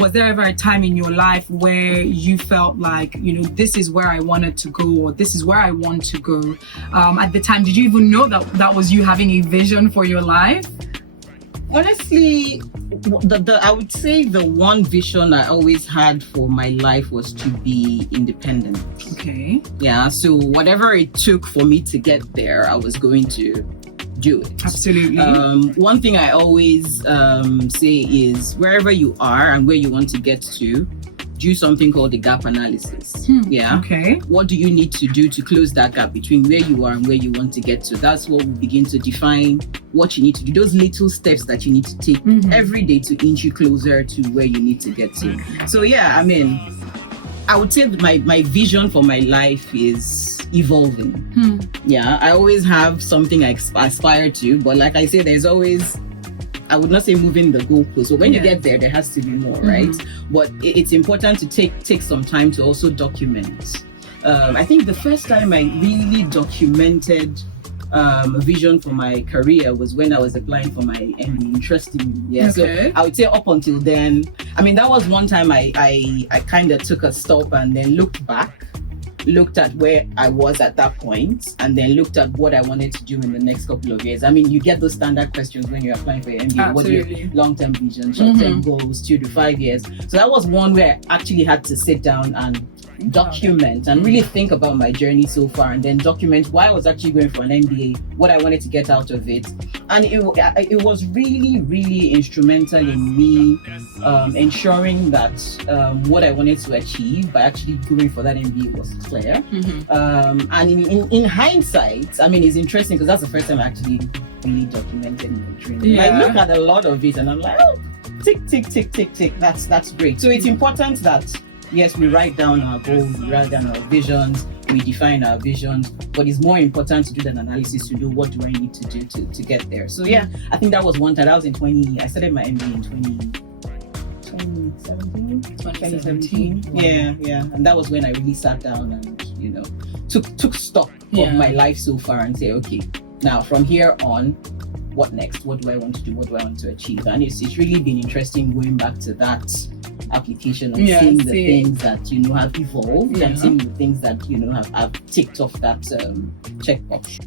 was there ever a time in your life where you felt like, this is where I wanted to go, or this is where I want to go? At the time, did you even know that was you having a vision for your life? Honestly, I would say the one vision I always had for my life was to be independent. Okay. Yeah, so whatever it took for me to get there, I was going to do it. Absolutely. One thing I always say is wherever you are and where you want to get to, do something called the gap analysis. Yeah. Okay. What do you need to do to close that gap between where you are and where you want to get to? That's what will begin to define what you need to do. Those little steps that you need to take every day to inch you closer to where you need to get to. So yeah, I mean, I would say that my vision for my life is evolving. Yeah, I always have something I aspire to, but like I say, there's always, I would not say moving the goalpost. So when you get there has to be more, right? But it's important to take some time to also document. I think the first time I really documented a vision for my career was when I was applying for my MBA. Interestingly, yeah. Okay. So I would say up until then, I mean, that was one time I kind of took a stop and then looked at where I was at that point, and then looked at what I wanted to do in the next couple of years. I mean, you get those standard questions when you're applying for your MBA. Absolutely. What are your long-term vision, short-term goals, 2 to 5 years? So that was one where I actually had to sit down and document and really think about my journey so far, and then document why I was actually going for an MBA, what I wanted to get out of it. And it was really, really instrumental in me ensuring that what I wanted to achieve by actually going for that MBA was clear. And in hindsight, I mean, it's interesting because that's the first time I actually really documented my journey. Yeah. I look at a lot of it and I'm like, oh, tick, tick, tick, tick, tick. That's great. So it's important that yes, we write down our goals, we write down our visions, we define our visions, but it's more important to do that analysis to know what do I need to do to get there. So yeah, I think that was one time. That was I started my MBA in 2017. Yeah. And that was when I really sat down and, took stock of my life so far and say, okay, now from here on, what next? What do I want to do? What do I want to achieve? And it's really been interesting going back to that application and seeing the things that have evolved and seeing the things that have ticked off that checkbox.